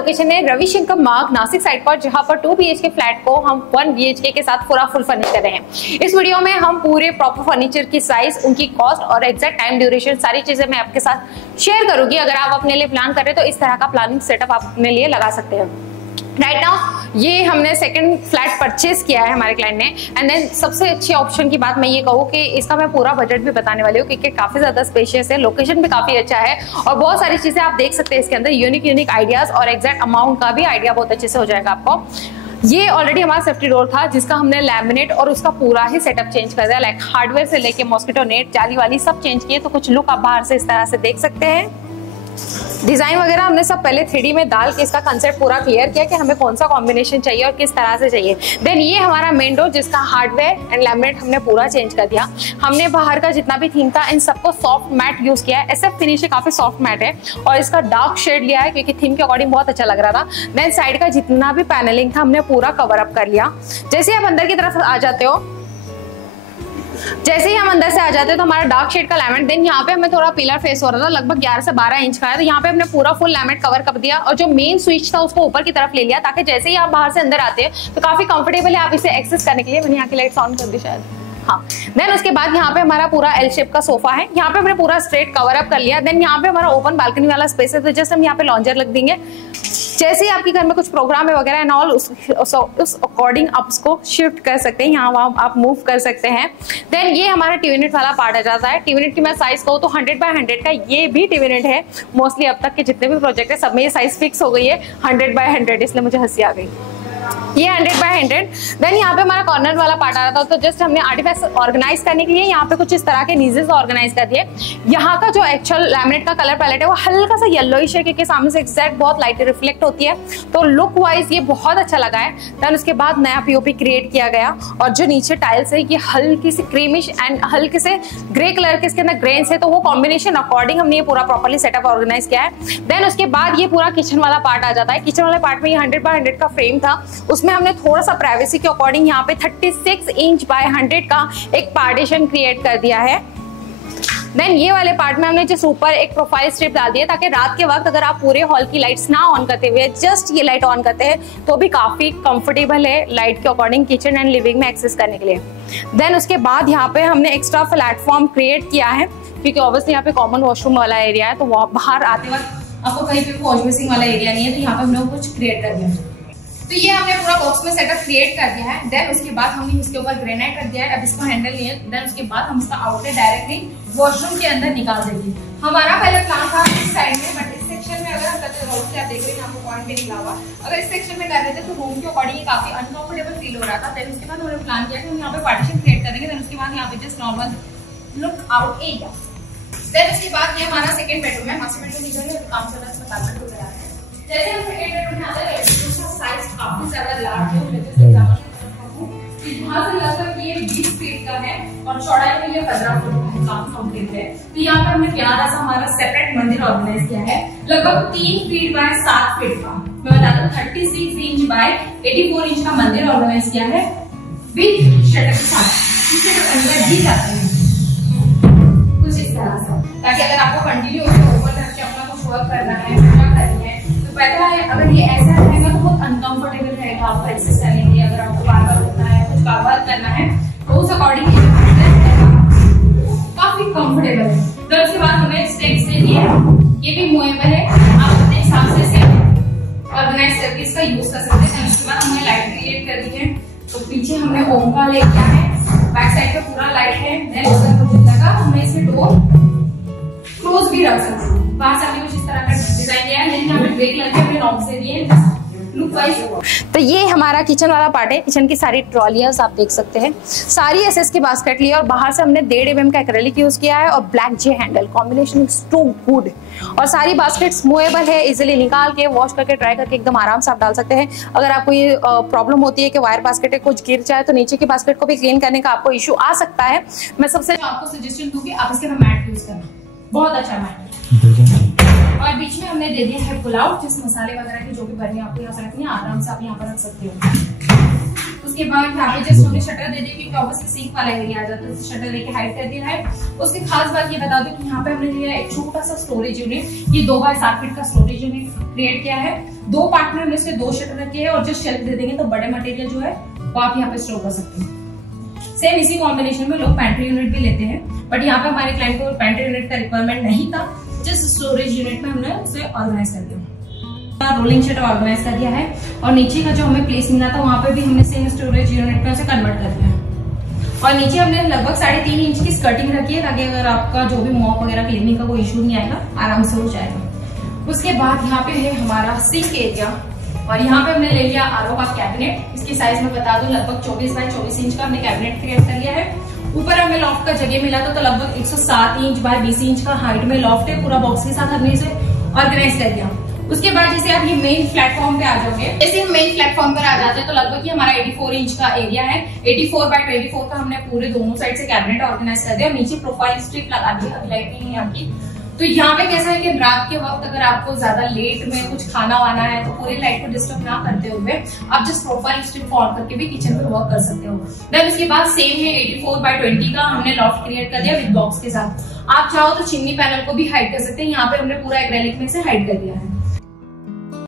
Location है रविशंकर मार्ग Nashik side पर, जहां पर 2 BHK फ्लैट को हम 1 BHK के साथ पूरा फुल फर्निश कर रहे हैं। इस वीडियो में हम पूरे प्रॉपर फर्नीचर की साइज, उनकी कॉस्ट और एग्जैक्ट टाइम ड्यूरेशन सारी चीजें मैं आपके साथ शेयर करूंगी। अगर आप अपने लिए प्लान कर रहे हैं तो इस तरह का प्लानिंग सेटअप आप अपने लिए लगा सकते हैं। राइट नाउ ये हमने सेकंड फ्लैट परचेज किया है हमारे क्लाइंट ने। एंड देन सबसे अच्छी ऑप्शन की बात मैं ये कहूँ कि इसका मैं पूरा बजट भी बताने वाली हूँ, क्योंकि काफी ज्यादा स्पेशियस है, लोकेशन भी काफी अच्छा है और बहुत सारी चीजें आप देख सकते हैं इसके अंदर, यूनिक आइडियाज और एग्जैक्ट अमाउंट का भी आइडिया बहुत अच्छे से हो जाएगा आपको। ये ऑलरेडी हमारा सेफ्टी डोर था जिसका हमने लैमिनेट और उसका पूरा ही सेटअप चेंज कर दिया, लाइक हार्डवेयर से लेके मॉस्किटो नेट, जाली वाली सब चेंज किए। तो कुछ लुक आप बाहर से इस तरह से देख सकते हैं। डिजाइन वगैरह हमने सब पहले 3D में डाल के इसका कंसेप्ट पूरा क्लियर किया कि हमें कौन सा कॉम्बिनेशन चाहिए और किस तरह से चाहिए। देन ये हमारा मेन डोर जिसका हार्डवेयर एंड लैमिनेट हमने पूरा चेंज कर दिया। हमने बाहर का जितना भी थीम था इन सबको सॉफ्ट मैट यूज किया है। SF फिनिश काफी सॉफ्ट मैट है और इसका डार्क शेड लिया है क्योंकि थीम के अकॉर्डिंग बहुत अच्छा लग रहा था। देन साइड का जितना भी पैनलिंग था हमने पूरा कवर अप कर लिया। जैसे आप अंदर की तरफ आ जाते हो, जैसे ही हम अंदर से आ जाते हैं तो हमारा डार्क शेड का लैमिनेट, देन यहाँ पे हमें थोड़ा पिलर फेस हो रहा था, लगभग 11 से 12 इंच का है, तो यहाँ पे हमने पूरा फुल लैमिनेट कवर कर दिया और जो मेन स्विच था उसको ऊपर की तरफ ले लिया, ताकि जैसे ही आप बाहर से अंदर आते हैं तो काफी कंफर्टेबल है आप इसे एक्सेस करने के लिए। मैंने यहाँ की लाइट ऑन कर दी शायद, हाँ। देन उसके बाद यहाँ पे हमारा पूरा L शेप का सोफा है, यहाँ पे हमने पूरा स्ट्रेट कवर अप कर लिया। देन यहाँ पे हमारा ओपन बालकनी वाला स्पेस है, तो जस्ट हम यहाँ पे लॉन्जर लग देंगे। जैसे ही आपके घर में कुछ प्रोग्राम है वगैरह एंड ऑल, उस अकॉर्डिंग आप उसको शिफ्ट कर सकते हैं, यहाँ वहाँ आप मूव कर सकते हैं। देन ये हमारा टी यूनिट वाला पार्ट आ जाता है। टी यूनिट की मैं साइज कहूँ तो 100 बाय 100 का ये भी टी यूनिट है। मोस्टली अब तक के जितने भी प्रोजेक्ट है सब में ये साइज फिक्स हो गई है 100 बाय 100, इसलिए मुझे हंसी आ गई। ये 100 बाय 100। देन यहाँ पे हमारा कॉर्नर वाला पार्ट आ रहा था, तो जस्ट हमने आर्टिफैक्ट्स ऑर्गेनाइज करने के लिए यहाँ पे कुछ इस तरह के नीजेस ऑर्गेनाइज कर दिए। यहाँ का जो एक्चुअल लैमिनेट का कलर पैलेट है वो हल्का सा येलोइश है क्योंकि सामने से एग्जैक्ट बहुत लाइट रिफ्लेक्ट होती है, तो लुक वाइज ये बहुत अच्छा लगा है। देन उसके बाद नया POP क्रिएट किया गया और जो नीचे टाइल्स है ये हल्की सी क्रीमिश एंड हल्के से ग्रे कलर के इसके अंदर ग्रेन्स है, तो वो कॉम्बिनेशन अकॉर्डिंग हमने ये पूरा प्रॉपर्ली सेटअप ऑर्गेनाइज किया है। देन उसके बाद ये पूरा किचन वाला पार्ट आ जाता है। किचन वाले पार्ट में ये 100 बाय 100 का फ्रेम था, उसमें हमने थोड़ा सा प्राइवेसी के अकॉर्डिंग यहाँ पे 36 इंच बाय 100 का एक पार्टीशन क्रिएट कर दिया है। देन ये वाले पार्ट में हमने जिस ऊपर एक प्रोफाइल स्ट्रिप डाल दी है, ताकि रात के वक्त अगर आप पूरे हॉल की लाइट्स ना ऑन करते हुए जस्ट ये लाइट ऑन करते हैं तो भी काफी कंफर्टेबल है लाइट के अकॉर्डिंग किचन एंड लिविंग में एक्सेस करने के लिए। देन उसके बाद यहाँ पे हमने एक्स्ट्रा प्लेटफॉर्म क्रिएट किया है क्योंकि ऑब्वियसली यहाँ पे कॉमन वॉशरूम वाला एरिया है, तो बाहर आते वक्त आपको कहीं पे वॉश बेसिंग वाला एरिया नहीं है, तो यहाँ पे हमने कुछ क्रिएट कर दिया। तो ये हमने पूरा बॉक्स में सेटअप क्रिएट कर दिया है। देन उसके बाद हमने इसके ऊपर ग्रेनाइट रख दिया है, अब इसको हैंडल नहीं है। देन उसके बाद हम इसका आउटलेट डायरेक्टली वॉशरूम के अंदर निकाल देंगे। हमारा पहले प्लान था इस साइड में, बट इस सेक्शन में अगर हम करते हैं, आप देख रहे हैं आपको पॉइंट भी निकला हुआ, अगर इस सेक्शन में कर रहे थे तो रूम के अकॉर्डिंग काफी अनकंफर्टेबल फील हो रहा था। देन उसके बाद हमने प्लान किया कि हम यहाँ पे पार्टीशन क्रिएट करेंगे। देन उसके बाद यहाँ पे just normal look out area. Then उसके बाद ये हमारा सेकंड बेडरूम है, मास्टर बेडरूम निकल गया, काम चल रहा है, इसमें कारपेट हो रहा है। जैसे हम सेकंड बेडरूम में आते हैं, उसका साइज काफी ज्यादा लार्ज है, वहां से लगभग ये 20 फीट का है और चौड़ाई में ये 15 फीट का है, काफी कंप्लीट है। तो यहाँ पर हमने प्यारा सा हमारा सेपरेट मंदिर ऑर्गेनाइज किया है, लगभग 3 फीट बाय 7 फीट का। मैं बताता हूँ 36 इंच बाय 84 इंच का मंदिर ऑर्गेनाइज किया है विद शटर के साथ। इससे अंदर भी जाते हैं कुछ इस तरह से, ताकि अगर आपको कंटिन्यू ऊपर रख के अपना कुछ वर्क करना है, पूजा करनी है, तो पता है अगर ये ऐसा रहेगा तो बहुत अनकंफर्टेबल रहेगा आपको एक्सेस करने के लिए। अगर आपको बार बार उठना है, कुछ बार बार करना है, तो उस अकॉर्डिंग काफी कंफर्टेबल है। तो उसके बाद हमें स्टेप्स दे दिए, ये भी मूवेबल है, आप अपने हिसाब से ऑर्गेनाइज करके इसका यूज कर सकते हैं। उसके बाद हमने लाइट क्रिएट कर दी है, तो पीछे हमने ओम का ले किया है, बैक साइड पे पूरा लाइट है। देन उधर मुझे लगा हमने इसे डोर क्लोज भी रख सकते हैं, बाहर से हमने कुछ इस तरह का डिजाइन दिया है। यहाँ पे ब्रेक लगे अपने नॉब से दिए लुक वाइज। तो ये हमारा किचन वाला पार्ट है। किचन की सारी ट्रॉलियां आप देख सकते हैं, सारी SS की बास्केट ली है और बाहर से हमने 1.5 mm का एक्रेलिक यूज किया है और black J handle, combination is too good. और सारी बास्केट्स मूवेबल है, इजीली निकाल के वॉश करके ट्राई करके एकदम आराम से आप डाल सकते हैं। अगर आपको ये प्रॉब्लम होती है कि वायर बास्केट कुछ गिर जाए तो नीचे की बास्केट को भी क्लीन करने का आपको इशू आ सकता है, मैं सबसे आपको सजेशन दूंगी आप इसके मैट यूज करना, बहुत अच्छा मैट है। और बीच में हमने दे दिया है पुल आउट, जिस मसाले वगैरह की जो भी भरनी आपको यहाँ पे रखनी है आराम से आप यहाँ पर रख सकते हो। उसके बाद यहाँ पे जस्ट हमने शटर दे दी क्योंकि ऑब्वियसली सिंक वाला एरिया आ जाता है, शटर लेके हाइड कर दिया है। उसकी खास बात ये बता दूं कि यहाँ पे हमने लिया एक छोटा सा स्टोरेज यूनिट, ये 2x7 फीट का स्टोरेज यूनिट क्रिएट किया है। 2 पार्ट में हमने इसके 2 शटर रखे हैं और जो शेल्फ दे देंगे तो बड़े मटेरियल जो है वो आप यहाँ पे स्टोर कर सकते हैं। सेम इसी कॉम्बिनेशन में लोग पैंट्री यूनिट भी लेते हैं, बट यहाँ पे हमारे क्लाइंट को पैंट्री यूनिट का रिक्वायरमेंट नहीं था, जिस स्टोरेज यूनिट में हमने उसे ऑर्गेनाइज कर दिया, रोलिंग शटर ऑर्गेनाइज कर दिया है। और नीचे का जो हमें प्लेस मिला था वहां पे भी हमने सेम स्टोरेज यूनिट में उसे कन्वर्ट कर दिया है। और नीचे हमने लगभग 3.5 इंच की स्कर्टिंग रखी है ताकि अगर आपका जो भी मॉप वगैरह क्लीनिंग का कोई इशू नहीं आएगा, आराम से हो जाएगा। उसके बाद यहाँ पे है हमारा सिंक एरिया और यहाँ पे हमने ले लिया आरओ का कैबिनेट। इसकी साइज में बता दूं लगभग 24 बाय 24 इंच का हमने कैबिनेट क्रिएट कर लिया है। ऊपर हमें लॉफ्ट का जगह मिला तो लगभग 107 इंच बाय 20 इंच का हाइट में लॉफ्ट है। पूरा बॉक्स के साथ हमने इसे ऑर्गेनाइज कर दिया। उसके बाद जैसे आप ये मेन प्लेटफॉर्म पे आ जाओगे, जैसे हम मेन प्लेटफॉर्म पर आ जाते हैं तो लगभग ये हमारा 84 इंच का एरिया है। 84 बाय 24 का हमने पूरे दोनों साइड से कैबिनेट ऑर्गेनाइज कर दिया। नीचे प्रोफाइल स्ट्रिप लगा दी, अभी लाइट नहीं है आपकी। तो यहाँ पे कैसा है कि रात के वक्त अगर आपको ज्यादा लेट में कुछ खाना वाना है तो पूरी लाइट को डिस्टर्ब ना करते हुए आप जस्ट प्रोफाइल स्ट्रिप ऑन करके भी किचन में वर्क कर सकते हो। देन उसके बाद सेम है 84 बाय 20 का हमने लॉफ्ट क्रिएट कर दिया विद बॉक्स के साथ। आप चाहो तो चिमनी पैनल को भी हाइड कर सकते हैं, यहाँ पे हमने पूरा एक्रेलिक में से हाइड कर दिया है।